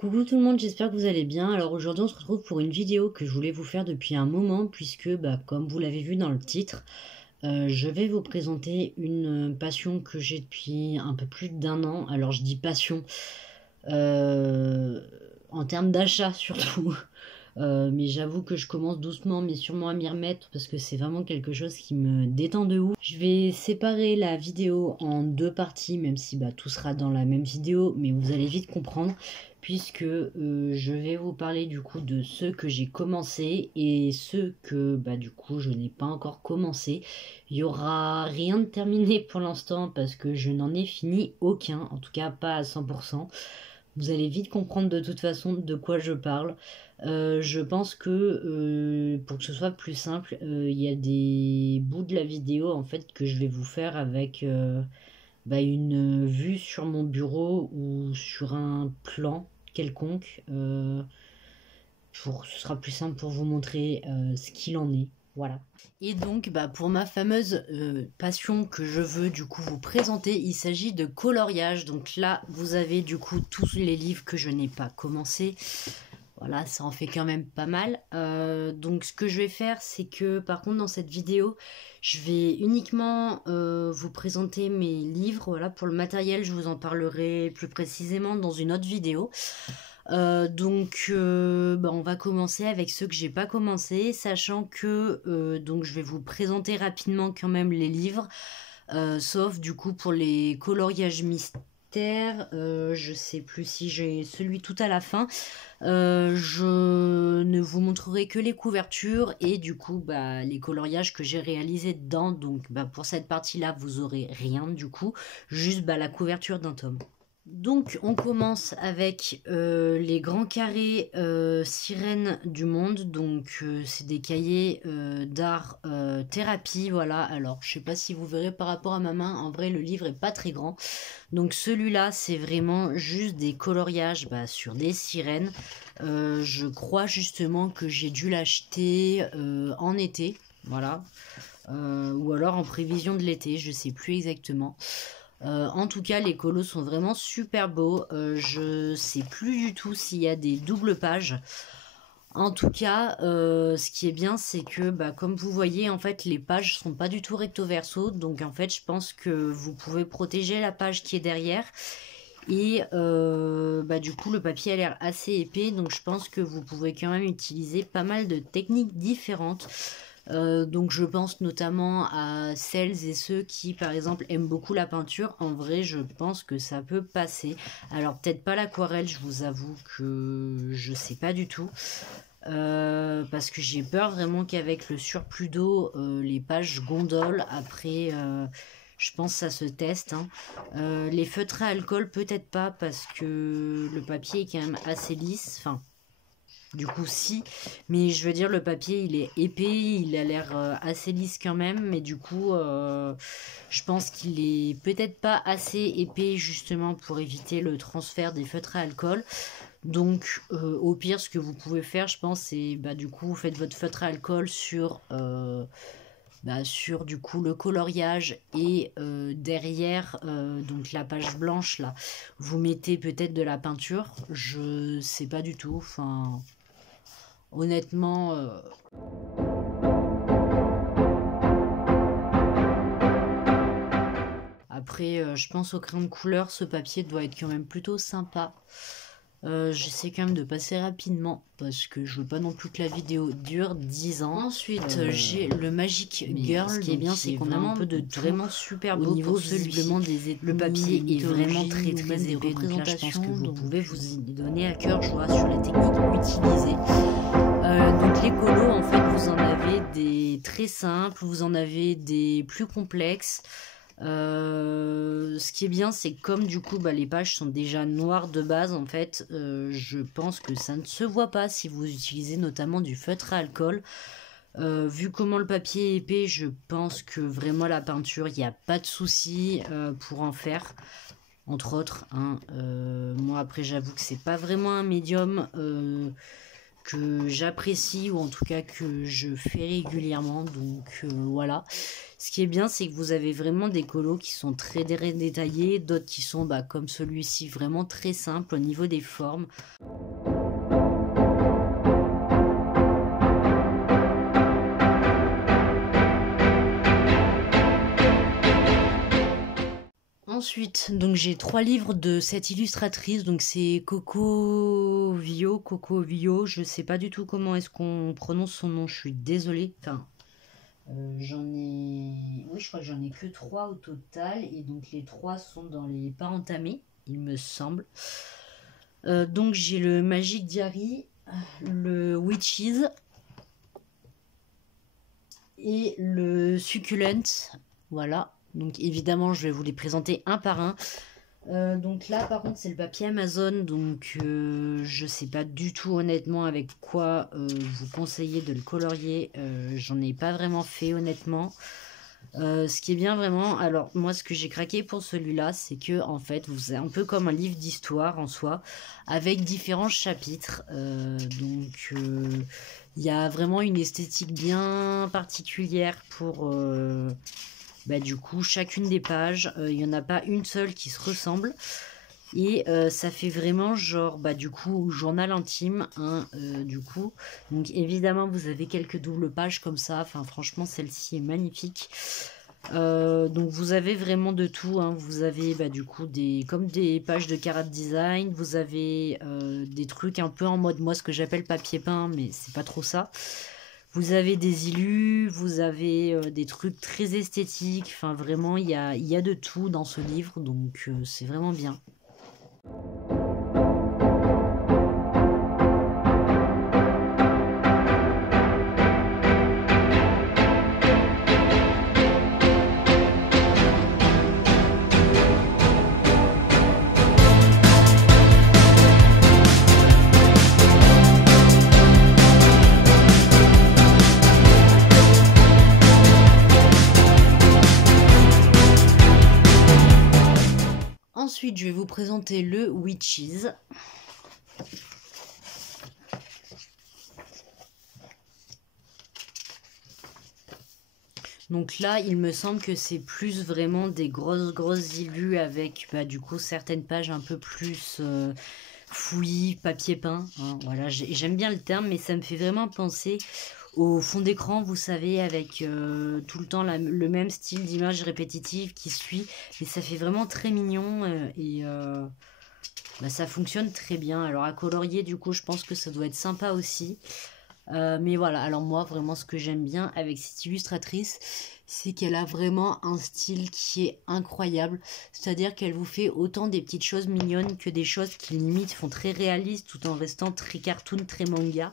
Coucou tout le monde, j'espère que vous allez bien. Alors aujourd'hui on se retrouve pour une vidéo que je voulais vous faire depuis un moment puisque comme vous l'avez vu dans le titre, je vais vous présenter une passion que j'ai depuis un peu plus d'un an. Alors je dis passion euh, en termes d'achat surtout. Mais j'avoue que je commence doucement mais sûrement à m'y remettre parce que c'est vraiment quelque chose qui me détend de ouf. Je vais séparer la vidéo en deux parties, même si tout sera dans la même vidéo, mais vous allez vite comprendre puisque je vais vous parler du coup de ceux que j'ai commencé et ceux que du coup je n'ai pas encore commencé. Il y aura rien de terminé pour l'instant parce que je n'en ai fini aucun, en tout cas pas à 100%. Vous allez vite comprendre de toute façon de quoi je parle. Je pense que pour que ce soit plus simple, il y a des bouts de la vidéo en fait que je vais vous faire avec une vue sur mon bureau ou sur un plan quelconque. Ce sera plus simple pour vous montrer ce qu'il en est. Voilà. Et donc, pour ma fameuse passion que je veux du coup vous présenter, il s'agit de coloriage. Donc là, vous avez du coup tous les livres que je n'ai pas commencé. Voilà, ça en fait quand même pas mal. Donc ce que je vais faire, c'est que par contre dans cette vidéo, je vais uniquement vous présenter mes livres. Voilà, pour le matériel, je vous en parlerai plus précisément dans une autre vidéo. On va commencer avec ceux que j'ai pas commencé, sachant que donc je vais vous présenter rapidement quand même les livres, sauf du coup pour les coloriages mystères, je sais plus si j'ai celui tout à la fin. Je ne vous montrerai que les couvertures et du coup les coloriages que j'ai réalisés dedans. Donc pour cette partie-là, vous aurez rien du coup, juste la couverture d'un tome. Donc on commence avec les grands carrés sirènes du monde. Donc c'est des cahiers d'art thérapie, voilà. Alors je sais pas si vous verrez par rapport à ma main, en vrai le livre est pas très grand. Donc celui-là c'est vraiment juste des coloriages sur des sirènes. Je crois justement que j'ai dû l'acheter en été, voilà. Ou alors en prévision de l'été, je sais plus exactement. En tout cas, les colos sont vraiment super beaux. Je sais plus du tout s'il y a des doubles pages. En tout cas, ce qui est bien, c'est que comme vous voyez, en fait, les pages sont pas du tout recto verso. Donc en fait, je pense que vous pouvez protéger la page qui est derrière. Et du coup, le papier a l'air assez épais. Donc je pense que vous pouvez quand même utiliser pas mal de techniques différentes. Donc je pense notamment à celles et ceux qui par exemple aiment beaucoup la peinture. En vrai je pense que ça peut passer. Alors peut-être pas l'aquarelle, je vous avoue que je sais pas du tout. Parce que j'ai peur vraiment qu'avec le surplus d'eau les pages gondolent. Après je pense que ça se teste, hein. Les feutres à alcool peut-être pas parce que le papier est quand même assez lisse. Enfin du coup, si. Mais je veux dire, le papier, il est épais, il a l'air assez lisse quand même. Mais du coup, je pense qu'il est peut-être pas assez épais justement pour éviter le transfert des feutres à alcool. Donc, au pire, ce que vous pouvez faire, je pense, c'est du coup, vous faites votre feutre à alcool sur du coup le coloriage et derrière donc la page blanche là, vous mettez peut-être de la peinture. Je sais pas du tout. Enfin. Honnêtement, après, je pense au crayon de couleur, ce papier doit être quand même plutôt sympa. J'essaie quand même de passer rapidement parce que je veux pas non plus que la vidéo dure 10 ans. Ensuite, j'ai le Magic Girl. Ce qui est bien, c'est qu'on a un peu de vraiment super beau au niveau visiblement des ethnies. Le papier est vraiment très très épais. Donc là, je pense que vous pouvez vous y donner à cœur joie sur la technique utilisée. Donc les colos, en fait, vous en avez des très simples, vous en avez des plus complexes. Ce qui est bien, c'est que comme du coup les pages sont déjà noires de base, en fait, je pense que ça ne se voit pas si vous utilisez notamment du feutre à alcool. Vu comment le papier est épais, je pense que vraiment la peinture, il n'y a pas de souci pour en faire. Entre autres, hein. Moi après j'avoue que c'est pas vraiment un médium que j'apprécie ou en tout cas que je fais régulièrement. Donc voilà. Ce qui est bien, c'est que vous avez vraiment des colos qui sont très détaillés, d'autres qui sont comme celui-ci, vraiment très simples au niveau des formes. Ensuite, donc j'ai 3 livres de cette illustratrice, donc c'est Coco Vio, je sais pas du tout comment est-ce qu'on prononce son nom, je suis désolée. Enfin, oui, je crois que j'en ai que 3 au total, et donc les 3 sont dans les pas entamés, il me semble. Donc j'ai le Magic Diary, le Witches et le Succulent, voilà. Donc évidemment je vais vous les présenter un par un. Donc là par contre c'est le papier Amazon, donc je sais pas du tout honnêtement avec quoi vous conseiller de le colorier, j'en ai pas vraiment fait honnêtement. Ce qui est bien vraiment, alors moi ce que j'ai craqué pour celui-là, c'est que en fait vous avez un peu comme un livre d'histoire en soi, avec différents chapitres, donc il y a vraiment une esthétique bien particulière pour du coup chacune des pages, il n'y en a pas une seule qui se ressemble. Et ça fait vraiment genre du coup journal intime hein, du coup. Donc évidemment vous avez quelques doubles pages comme ça. Enfin franchement celle-ci est magnifique. Donc vous avez vraiment de tout hein. Vous avez du coup comme des pages de character design. Vous avez des trucs un peu en mode moi ce que j'appelle papier peint, mais c'est pas trop ça. Vous avez des illus, vous avez des trucs très esthétiques. Enfin vraiment il y a de tout dans ce livre, donc c'est vraiment bien. Ensuite, je vais vous présenter le Witches. Donc là, il me semble que c'est plus vraiment des grosses illus avec du coup certaines pages un peu plus fouillis, papier peint. Hein, voilà, j'aime bien le terme, mais ça me fait vraiment penser au fond d'écran, vous savez, avec tout le temps le même style d'image répétitive qui suit. Mais ça fait vraiment très mignon et ça fonctionne très bien. Alors à colorier, du coup, je pense que ça doit être sympa aussi. Mais voilà, alors moi, vraiment, ce que j'aime bien avec cette illustratrice, c'est qu'elle a vraiment un style qui est incroyable. C'est-à-dire qu'elle vous fait autant des petites choses mignonnes que des choses qui limite font très réalistes tout en restant très cartoon, très manga.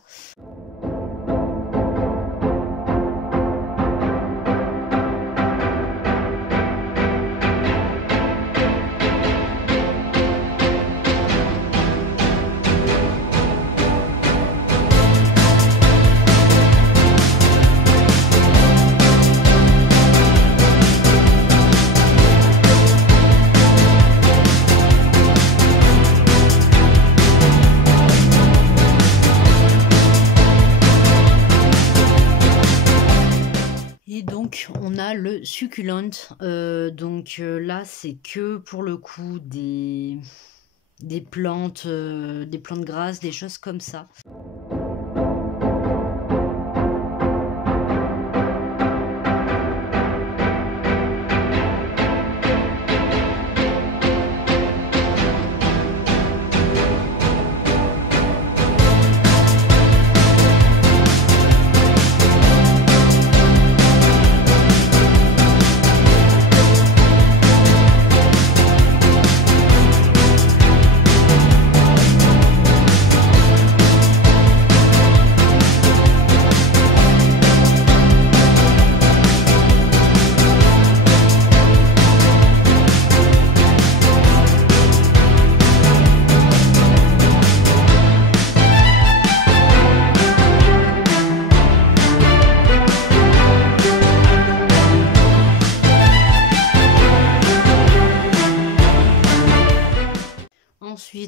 On a le Succulent, donc là c'est que pour le coup des plantes grasses, des choses comme ça.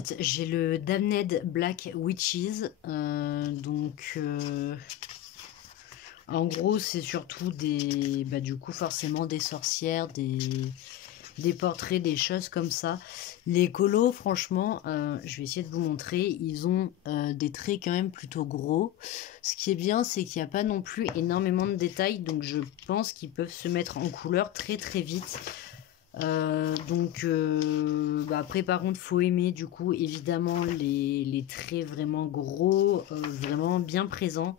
Ensuite, j'ai le Damned Black Witches. En gros, c'est surtout du coup, forcément des sorcières, des portraits, des choses comme ça. Les colos, franchement, je vais essayer de vous montrer, ils ont des traits quand même plutôt gros. Ce qui est bien, c'est qu'il n'y a pas non plus énormément de détails, donc je pense qu'ils peuvent se mettre en couleur très très vite. Après, par contre, faut aimer du coup évidemment les traits vraiment gros, vraiment bien présents.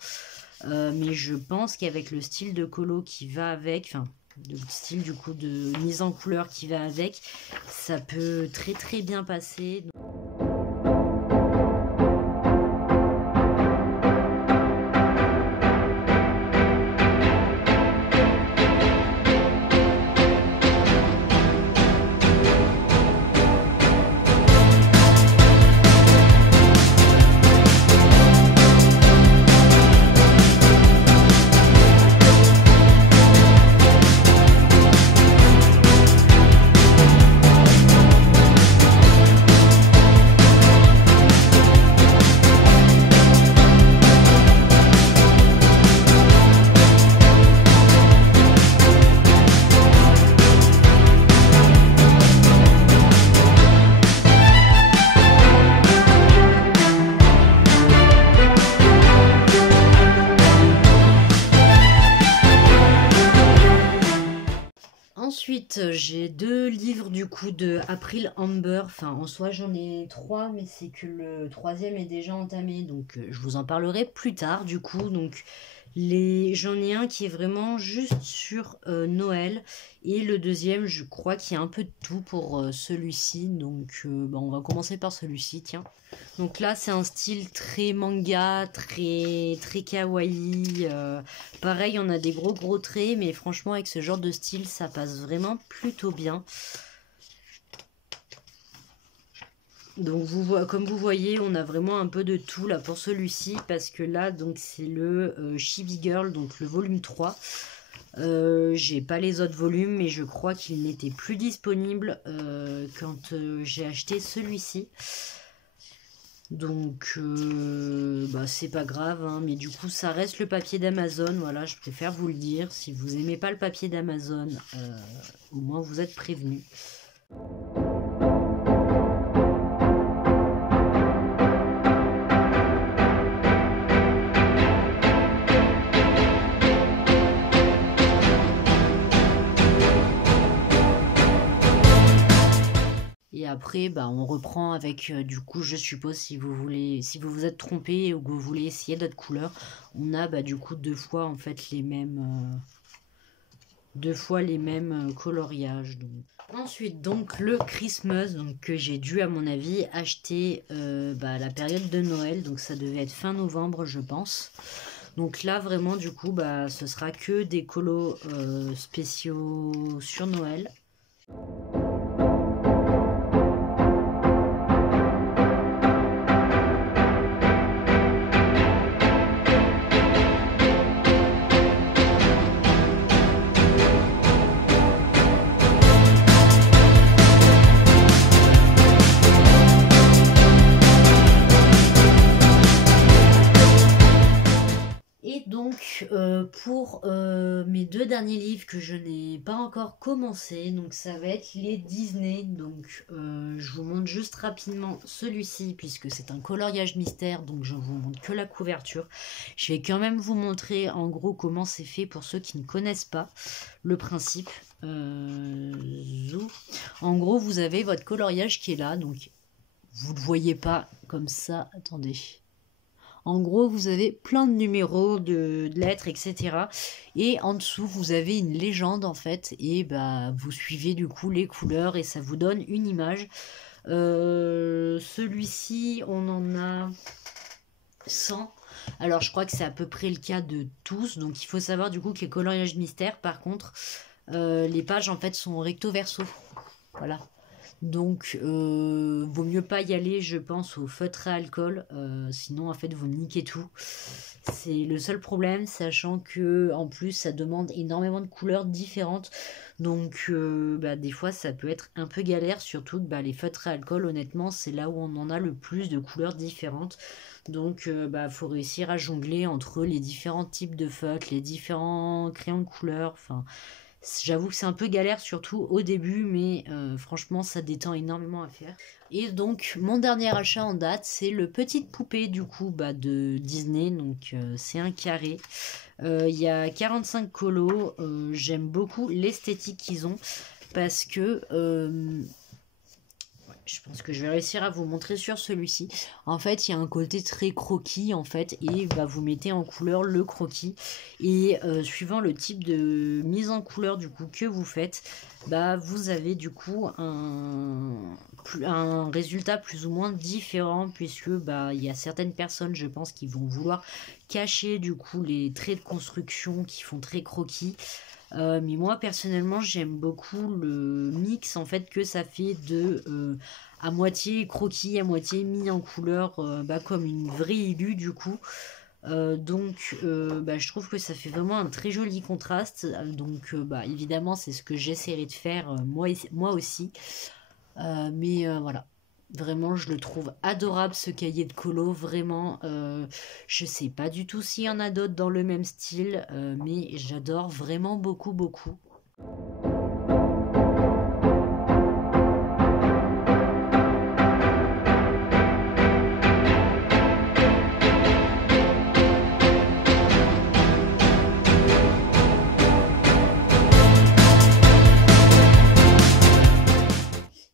Mais je pense qu'avec le style de colo qui va avec, enfin le style du coup de mise en couleur qui va avec, ça peut très très bien passer. Ensuite, j'ai 2 livres du coup de April Amber. Enfin, en soi, j'en ai 3, mais c'est que le 3e est déjà entamé. Donc, je vous en parlerai plus tard du coup. Donc, j'en ai un qui est vraiment juste sur Noël. Et le 2e, je crois qu'il y a un peu de tout pour celui-ci. Donc, on va commencer par celui-ci, tiens. Donc là, c'est un style très manga, très, très kawaii. Pareil, on a des gros traits, mais franchement, avec ce genre de style, ça passe vraiment plutôt bien. Donc, comme vous voyez, on a vraiment un peu de tout là pour celui-ci, parce que là, donc c'est le Chibi Girl, donc le volume 3. J'ai pas les autres volumes, mais je crois qu'il n'était plus disponible quand j'ai acheté celui-ci. Donc, c'est pas grave, hein, mais du coup, ça reste le papier d'Amazon. Voilà, je préfère vous le dire. Si vous aimez pas le papier d'Amazon, au moins vous êtes prévenus. Et après, on reprend avec, du coup, je suppose, si vous vous êtes trompé ou que vous voulez essayer d'autres couleurs, on a du coup 2 fois en fait les mêmes coloriages. Donc. Ensuite, donc le Christmas, donc que j'ai dû à mon avis acheter à la période de Noël, donc ça devait être fin novembre, je pense. Donc là, vraiment, du coup, ce sera que des colos spéciaux sur Noël. Pour mes 2 derniers livres que je n'ai pas encore commencé, donc ça va être les Disney. Donc je vous montre juste rapidement celui-ci puisque c'est un coloriage mystère, donc je vous montre que la couverture. Je vais quand même vous montrer en gros comment c'est fait pour ceux qui ne connaissent pas le principe. En gros, vous avez votre coloriage qui est là, donc vous ne le voyez pas comme ça. Attendez. En gros, vous avez plein de numéros, de lettres, etc. Et en dessous, vous avez une légende, en fait. Et vous suivez du coup les couleurs et ça vous donne une image. Celui-ci, on en a 100. Alors, je crois que c'est à peu près le cas de tous. Donc, il faut savoir du coup que les coloriages mystères, par contre, les pages, en fait, sont recto verso. Voilà. Donc, vaut mieux pas y aller, je pense, au feutre à alcool. Sinon, en fait, vous niquez tout. C'est le seul problème, sachant que en plus ça demande énormément de couleurs différentes. Donc des fois ça peut être un peu galère, surtout que les feutres à alcool, honnêtement, c'est là où on en a le plus de couleurs différentes. Donc faut réussir à jongler entre les différents types de feutres, les différents crayons de couleur. Enfin, j'avoue que c'est un peu galère, surtout au début, mais franchement, ça détend énormément à faire. Et donc, mon dernier achat en date, c'est le petite poupée du coup de Disney. Donc, c'est un carré. Il y a 45 colos. J'aime beaucoup l'esthétique qu'ils ont parce que je pense que je vais réussir à vous montrer sur celui-ci. En fait, il y a un côté très croquis en fait, et vous mettez en couleur le croquis. Et suivant le type de mise en couleur du coup que vous faites, vous avez du coup un résultat plus ou moins différent, puisque il y a certaines personnes, je pense, qui vont vouloir cacher du coup les traits de construction qui font très croquis. Mais moi personnellement j'aime beaucoup le mix en fait que ça fait de à moitié croquis, à moitié mis en couleur comme une vraie aiguë du coup. Je trouve que ça fait vraiment un très joli contraste. Évidemment c'est ce que j'essaierai de faire moi aussi. Voilà. Vraiment, je le trouve adorable ce cahier de colo, vraiment. Je sais pas du tout s'il y en a d'autres dans le même style, mais j'adore vraiment beaucoup, beaucoup.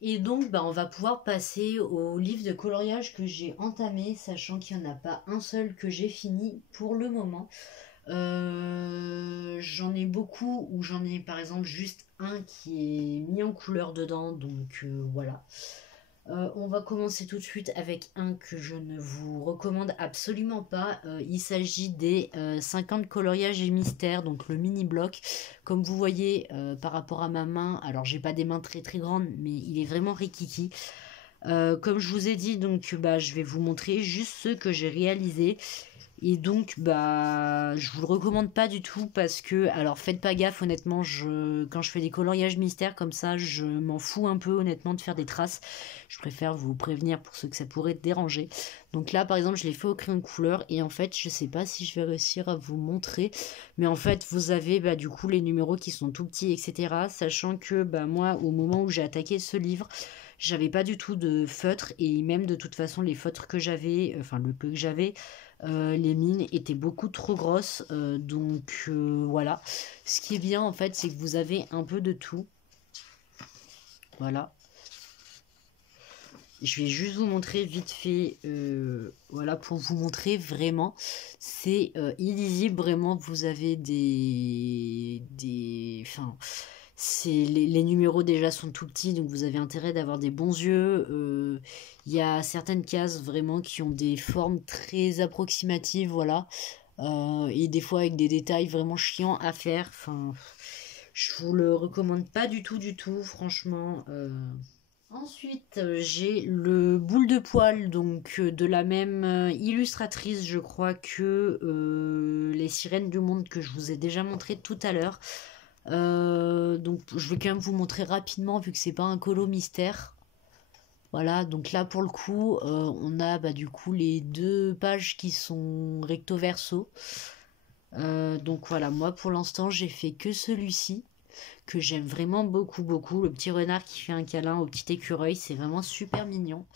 Et donc, on va pouvoir passer au livre de coloriage que j'ai entamé, sachant qu'il n'y en a pas un seul que j'ai fini pour le moment. J'en ai beaucoup, ou j'en ai par exemple juste un qui est mis en couleur dedans, donc voilà. On va commencer tout de suite avec un que je ne vous recommande absolument pas. Il s'agit des 50 coloriages et mystères, donc le mini bloc. Comme vous voyez par rapport à ma main, alors j'ai pas des mains très très grandes, mais il est vraiment rikiki. Comme je vous ai dit, donc je vais vous montrer juste ceux que j'ai réalisés. Et donc, je vous le recommande pas du tout parce que, alors faites pas gaffe, honnêtement, quand je fais des coloriages mystères comme ça, je m'en fous un peu, honnêtement, de faire des traces. Je préfère vous prévenir pour ceux que ça pourrait déranger. Donc là, par exemple, je l'ai fait au crayon de couleur et en fait, je sais pas si je vais réussir à vous montrer, mais en fait, vous avez du coup les numéros qui sont tout petits, etc. Sachant que moi, au moment où j'ai attaqué ce livre, j'avais pas du tout de feutre et même de toute façon, les feutres que j'avais, enfin le peu que j'avais, les mines étaient beaucoup trop grosses, voilà. Ce qui est bien en fait, c'est que vous avez un peu de tout. Voilà. Je vais juste vous montrer vite fait, voilà, pour vous montrer vraiment, c'est illisible, vraiment, vous avez enfin, les numéros déjà sont tout petits, donc vous avez intérêt d'avoir des bons yeux. Il y a certaines cases vraiment qui ont des formes très approximatives, voilà. Et des fois avec des détails vraiment chiants à faire. Enfin, je vous le recommande pas du tout, franchement. Ensuite, j'ai le boule de poil, donc de la même illustratrice, je crois, que les sirènes du monde que je vous ai déjà montré tout à l'heure. Donc je vais quand même vous montrer rapidement vu que c'est pas un colo mystère. Voilà, donc là pour le coup on a du coup les deux pages qui sont recto verso. Donc voilà, moi pour l'instant j'ai fait que celui-ci que j'aime vraiment beaucoup, le petit renard qui fait un câlin au petit écureuil, c'est vraiment super mignon.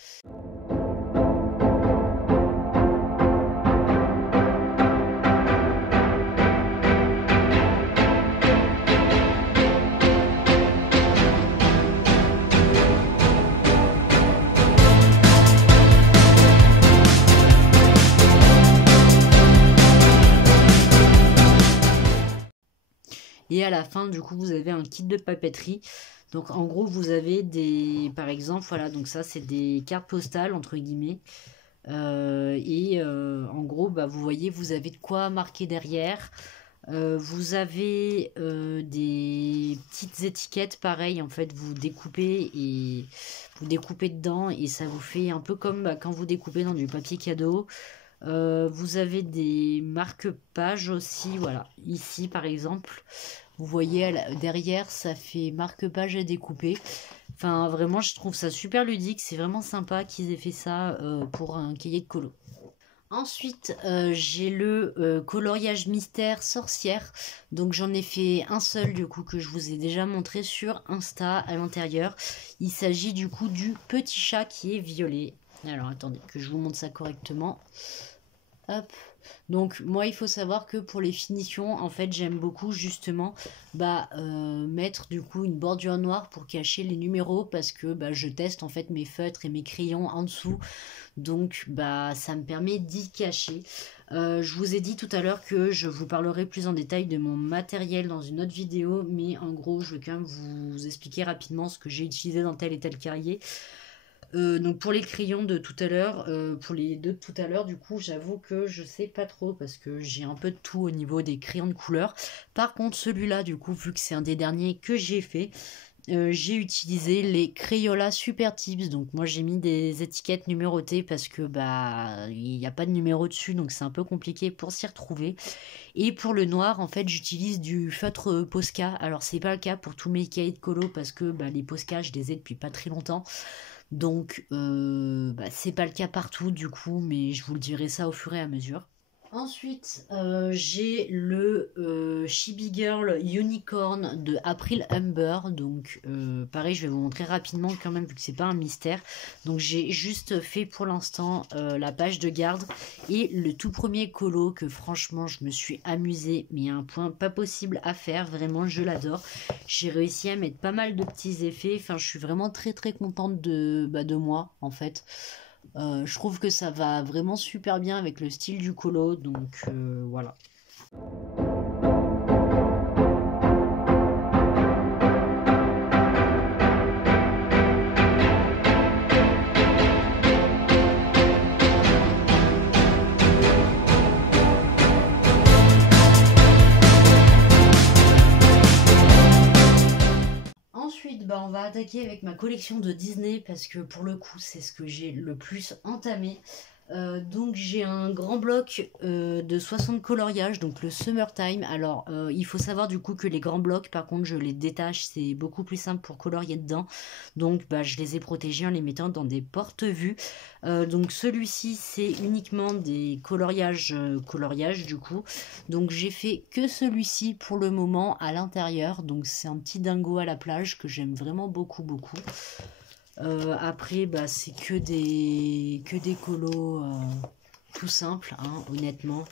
Et à la fin, du coup, vous avez un kit de papeterie. Donc, en gros, vous avez par exemple, voilà, donc ça, c'est des cartes postales, entre guillemets. En gros, vous voyez, vous avez de quoi marquer derrière. Vous avez des petites étiquettes, pareil, en fait, vous découpez dedans et ça vous fait un peu comme quand vous découpez dans du papier cadeau. Vous avez des marque-pages aussi, voilà. Ici, par exemple, vous voyez derrière, ça fait marque-page à découper. Enfin, vraiment, je trouve ça super ludique. C'est vraiment sympa qu'ils aient fait ça pour un cahier de colo. Ensuite, j'ai le coloriage mystère sorcière. Donc j'en ai fait un seul du coup que je vous ai déjà montré sur Insta à l'intérieur. Il s'agit du coup du petit chat qui est violet. Alors attendez que je vous montre ça correctement. Hop. Donc moi il faut savoir que pour les finitions en fait j'aime beaucoup justement mettre du coup une bordure noire pour cacher les numéros parce que je teste en fait mes feutres et mes crayons en dessous, donc ça me permet d'y cacher. Je vous ai dit tout à l'heure que je vous parlerai plus en détail de mon matériel dans une autre vidéo, mais en gros je vais quand même vous expliquer rapidement ce que j'ai utilisé dans tel et tel cahier. Donc pour les crayons de tout à l'heure, pour les deux de tout à l'heure, du coup, j'avoue que je sais pas trop parce que j'ai un peu de tout au niveau des crayons de couleur. Par contre, celui-là, du coup, vu que c'est un des derniers que j'ai fait, j'ai utilisé les Crayola Super Tips. Donc moi, j'ai mis des étiquettes numérotées parce que il n'y a pas de numéro dessus, donc c'est un peu compliqué pour s'y retrouver. Et pour le noir, en fait, j'utilise du feutre Posca. Alors c'est pas le cas pour tous mes cahiers de colo parce que les Posca, je les ai depuis pas très longtemps. Donc, c'est pas le cas partout du coup, mais je vous le dirai ça au fur et à mesure. Ensuite, j'ai le Chibi Girl Unicorn de April Humber. Donc, pareil, je vais vous montrer rapidement quand même, vu que c'est pas un mystère. Donc, j'ai juste fait pour l'instant la page de garde et le tout premier colo que franchement, je me suis amusée, mais il y a un point pas possible à faire. Vraiment, je l'adore. J'ai réussi à mettre pas mal de petits effets. Enfin, je suis vraiment très très contente de moi, en fait. Je trouve que ça va vraiment super bien avec le style du colo, donc voilà. Ensuite, on va attaquer avec ma collection de Disney parce que pour le coup, c'est ce que j'ai le plus entamé. Donc j'ai un grand bloc de 60 coloriages, donc le Summertime. Alors il faut savoir du coup que les grands blocs, par contre je les détache, c'est beaucoup plus simple pour colorier dedans. Donc je les ai protégés en les mettant dans des porte-vues. Donc celui-ci c'est uniquement des coloriages du coup. Donc j'ai fait que celui-ci pour le moment à l'intérieur. Donc c'est un petit dingo à la plage que j'aime vraiment beaucoup beaucoup. Après, c'est que des colos tout simples, hein, honnêtement.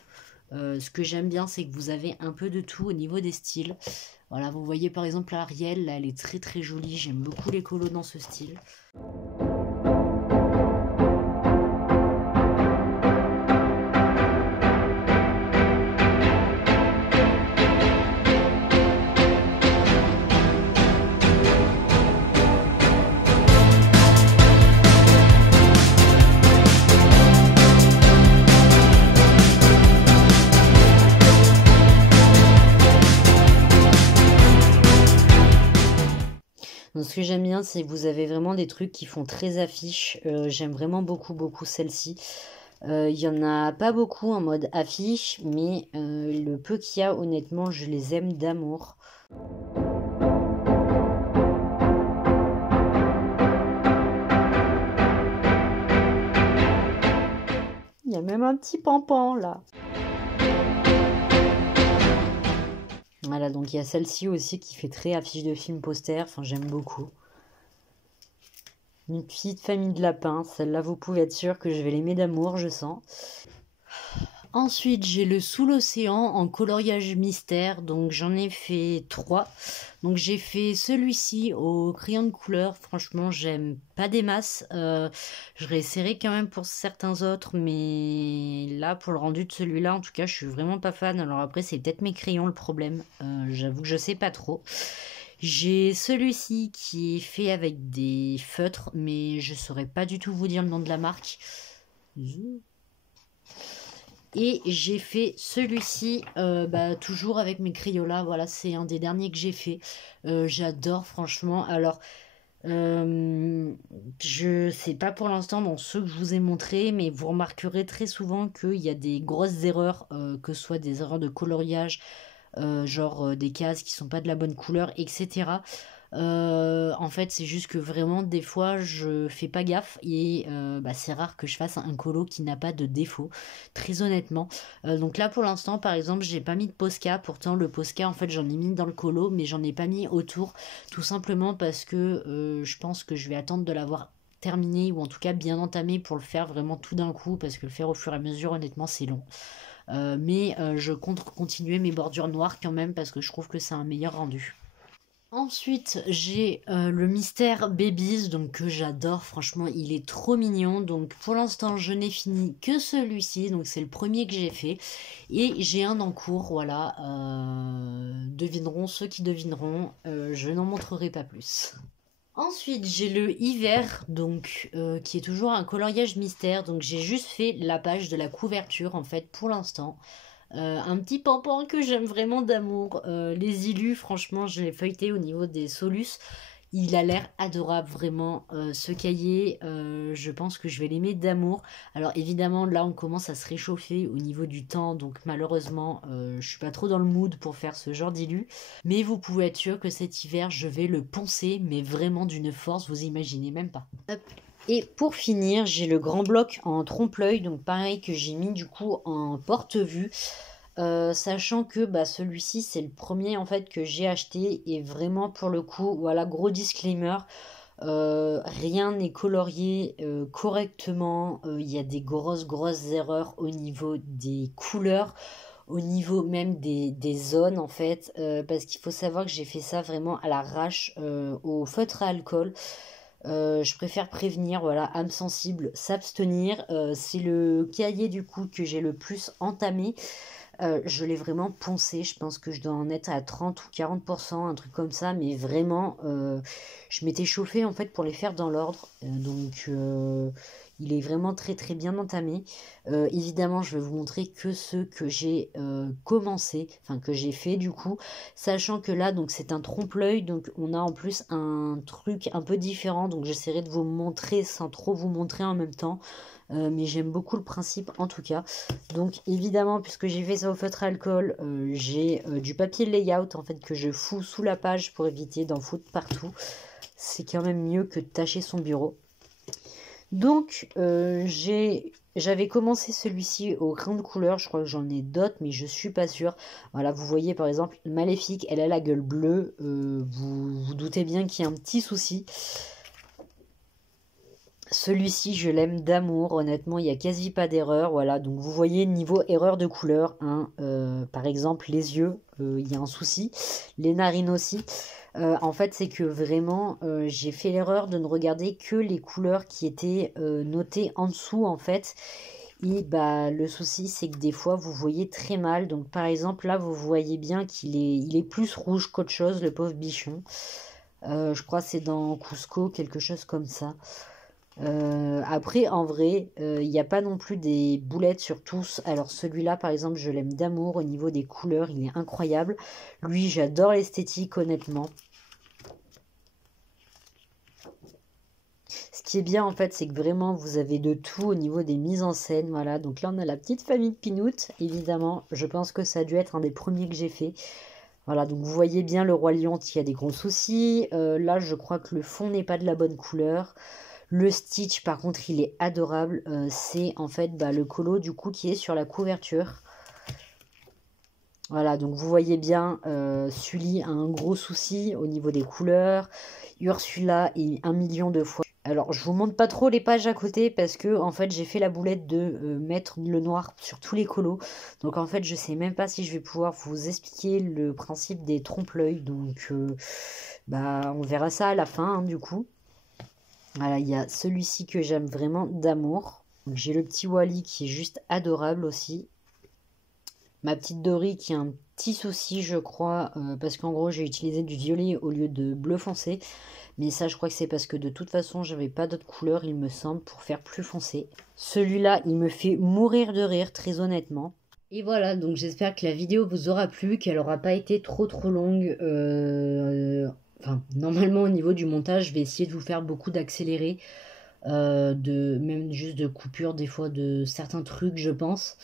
Ce que j'aime bien, c'est que vous avez un peu de tout au niveau des styles. Voilà, vous voyez par exemple Ariel, là, elle est très très jolie. J'aime beaucoup les colos dans ce style. Donc, ce que j'aime bien, c'est que vous avez vraiment des trucs qui font très affiche. J'aime vraiment beaucoup, beaucoup celle-ci. Il y en a pas beaucoup en mode affiche, mais le peu qu'il y a, honnêtement, je les aime d'amour. Il y a même un petit pampan là. Voilà, donc il y a celle-ci aussi qui fait très affiche de film poster. Enfin, j'aime beaucoup. Une petite famille de lapins. Celle-là, vous pouvez être sûr que je vais l'aimer d'amour, je sens. Ensuite, j'ai le Sous l'océan en coloriage mystère. Donc, j'en ai fait 3. Donc, j'ai fait celui-ci au crayon de couleur. Franchement, j'aime pas des masses. Je réessayerai quand même pour certains autres. Mais là, pour le rendu de celui-là, en tout cas, je suis vraiment pas fan. Alors après, c'est peut-être mes crayons le problème. J'avoue que je sais pas trop. J'ai celui-ci qui est fait avec des feutres. Mais je saurais pas du tout vous dire le nom de la marque. Et j'ai fait celui-ci toujours avec mes Crayola. Voilà, c'est un des derniers que j'ai fait. J'adore franchement. Alors Je sais pas pour l'instant dans ceux que je vous ai montrés, mais vous remarquerez très souvent qu'il y a des grosses erreurs, que ce soit des erreurs de coloriage, genre des cases qui sont pas de la bonne couleur, etc. En fait, c'est juste que vraiment, des fois, je fais pas gaffe et bah, c'est rare que je fasse un colo qui n'a pas de défaut, très honnêtement. Donc là, pour l'instant, par exemple, j'ai pas mis de Posca. Pourtant, le Posca, en fait, j'en ai mis dans le colo, mais j'en ai pas mis autour, tout simplement parce que je pense que je vais attendre de l'avoir terminé ou en tout cas bien entamé pour le faire vraiment tout d'un coup, parce que le faire au fur et à mesure, honnêtement, c'est long. Mais je compte continuer mes bordures noires quand même parce que je trouve que c'est un meilleur rendu. Ensuite, j'ai le mystère Babies, donc que j'adore, franchement, il est trop mignon. Donc pour l'instant, je n'ai fini que celui-ci, donc c'est le premier que j'ai fait. Et j'ai un en cours, voilà. Devineront ceux qui devineront, je n'en montrerai pas plus. Ensuite, j'ai le hiver, donc qui est toujours un coloriage mystère. Donc j'ai juste fait la page de la couverture en fait pour l'instant. Un petit pampan que j'aime vraiment d'amour. Les illus, franchement, je l'ai feuilleté au niveau des solus. Il a l'air adorable, vraiment. Ce cahier, je pense que je vais l'aimer d'amour. Alors évidemment, là, on commence à se réchauffer au niveau du temps, donc malheureusement, je suis pas trop dans le mood pour faire ce genre d'illus. Mais vous pouvez être sûr que cet hiver, je vais le poncer, mais vraiment d'une force, vous imaginez même pas. Hop. Et pour finir, j'ai le grand bloc en trompe-l'œil, donc pareil que j'ai mis du coup en porte-vue. Sachant que bah, celui-ci c'est le premier en fait que j'ai acheté et vraiment pour le coup, voilà, gros disclaimer, rien n'est colorié correctement, il y a des grosses erreurs au niveau des couleurs, au niveau même des zones en fait, parce qu'il faut savoir que j'ai fait ça vraiment à l'arrache au feutre à alcool. Je préfère prévenir, voilà, âme sensible, s'abstenir. C'est le cahier du coup que j'ai le plus entamé. Je l'ai vraiment poncé, je pense que je dois en être à 30 ou 40%, un truc comme ça, mais vraiment, je m'étais chauffée en fait pour les faire dans l'ordre, donc il est vraiment très bien entamé. Évidemment, je vais vous montrer que ceux que j'ai commencé, enfin que j'ai fait du coup, sachant que là, donc c'est un trompe-l'œil, donc on a en plus un truc un peu différent, donc j'essaierai de vous montrer sans trop vous montrer en même temps. Mais j'aime beaucoup le principe en tout cas. Donc évidemment, puisque j'ai fait ça au feutre alcool, j'ai du papier layout en fait que je fous sous la page pour éviter d'en foutre partout. C'est quand même mieux que de tâcher son bureau. Donc j'avais commencé celui-ci au crayon de couleur, je crois que j'en ai d'autres, mais je suis pas sûre. Voilà, vous voyez par exemple Maléfique, elle a la gueule bleue, vous vous doutez bien qu'il y a un petit souci. Celui-ci, je l'aime d'amour, honnêtement, il n'y a quasi pas d'erreur, voilà, donc vous voyez, niveau erreur de couleur, hein, par exemple, les yeux, il y a un souci, les narines aussi. En fait, c'est que vraiment, j'ai fait l'erreur de ne regarder que les couleurs qui étaient notées en dessous, en fait, et bah, le souci, c'est que des fois, vous voyez très mal, donc par exemple, là, vous voyez bien il est plus rouge qu'autre chose, le pauvre bichon. Je crois que c'est dans Cusco, quelque chose comme ça. Après, en vrai, il n'y a pas non plus des boulettes sur tous. Alors celui-là, par exemple, je l'aime d'amour. Au niveau des couleurs, il est incroyable. Lui, j'adore l'esthétique, honnêtement. Ce qui est bien, en fait, c'est que vraiment, vous avez de tout au niveau des mises en scène. Voilà, donc là, on a la petite famille de Pinout, évidemment. Je pense que ça a dû être un des premiers que j'ai fait. Voilà, donc vous voyez bien le Roi Lion qui a des gros soucis. Là, je crois que le fond n'est pas de la bonne couleur. Le Stitch, par contre, il est adorable. C'est en fait bah, le colo du coup qui est sur la couverture. Voilà, donc vous voyez bien, Sully a un gros souci au niveau des couleurs. Ursula est 1 million de fois. Alors, je vous montre pas trop les pages à côté parce que en fait, j'ai fait la boulette de mettre le noir sur tous les colos. Donc en fait, je sais même pas si je vais pouvoir vous expliquer le principe des trompe-l'œil. Donc, bah, on verra ça à la fin, hein, du coup. Voilà, il y a celui-ci que j'aime vraiment d'amour. J'ai le petit Wally qui est juste adorable aussi. Ma petite Dory qui a un petit souci, je crois, parce qu'en gros, j'ai utilisé du violet au lieu de bleu foncé. Mais ça, je crois que c'est parce que de toute façon, j'avais pas d'autre couleur, il me semble, pour faire plus foncé. Celui-là, il me fait mourir de rire, très honnêtement. Et voilà, donc j'espère que la vidéo vous aura plu, qu'elle aura pas été trop longue. Enfin, normalement au niveau du montage, je vais essayer de vous faire beaucoup d'accélérés, même juste de coupures des fois de certains trucs, je pense.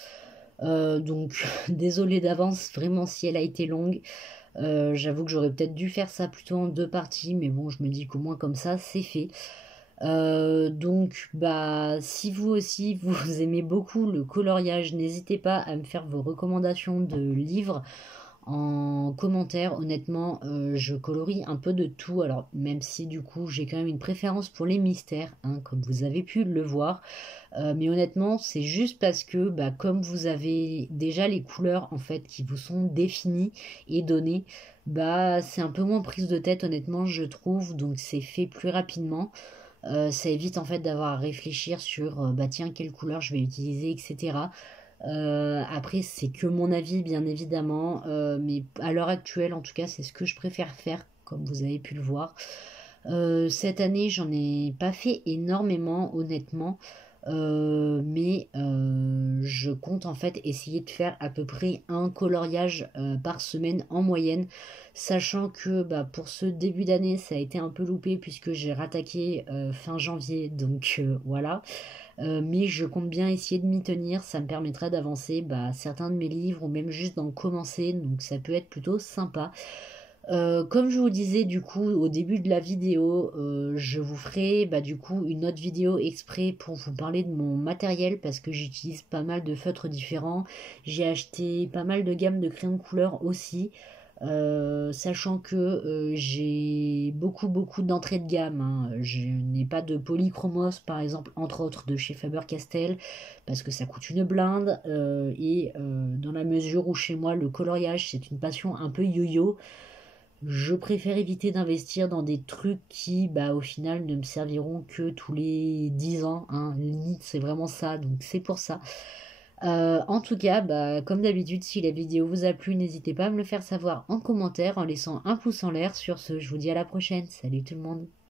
Donc désolée d'avance vraiment si elle a été longue. J'avoue que j'aurais peut-être dû faire ça plutôt en 2 parties, mais bon, je me dis qu'au moins comme ça, c'est fait. Donc bah, si vous aussi vous aimez beaucoup le coloriage, n'hésitez pas à me faire vos recommandations de livres en commentaire. Honnêtement, je colorie un peu de tout, alors même si du coup j'ai quand même une préférence pour les mystères, hein, comme vous avez pu le voir. Mais honnêtement, c'est juste parce que bah, comme vous avez déjà les couleurs en fait qui vous sont définies et données, bah c'est un peu moins prise de tête honnêtement je trouve, donc c'est fait plus rapidement. Ça évite en fait d'avoir à réfléchir sur bah tiens quelle couleur je vais utiliser, etc. Après c'est que mon avis bien évidemment, mais à l'heure actuelle en tout cas c'est ce que je préfère faire comme vous avez pu le voir. Cette année j'en ai pas fait énormément honnêtement. Mais je compte en fait essayer de faire à peu près un coloriage par semaine en moyenne, sachant que bah, pour ce début d'année ça a été un peu loupé puisque j'ai rattaqué fin janvier, donc voilà. Mais je compte bien essayer de m'y tenir, ça me permettra d'avancer bah, certains de mes livres ou même juste d'en commencer, donc ça peut être plutôt sympa. Comme je vous disais du coup au début de la vidéo, je vous ferai bah, du coup une autre vidéo exprès pour vous parler de mon matériel parce que j'utilise pas mal de feutres différents. J'ai acheté pas mal de gammes de crayons de couleur aussi, sachant que j'ai beaucoup d'entrées de gamme, hein. Je n'ai pas de polychromos par exemple, entre autres de chez Faber-Castell, parce que ça coûte une blinde, et dans la mesure où chez moi le coloriage c'est une passion un peu yo-yo, je préfère éviter d'investir dans des trucs qui, bah, au final, ne me serviront que tous les 10 ans, hein. Limite, c'est vraiment ça, donc c'est pour ça. En tout cas, bah, comme d'habitude, si la vidéo vous a plu, n'hésitez pas à me le faire savoir en commentaire en laissant un pouce en l'air. Sur ce, je vous dis à la prochaine. Salut tout le monde.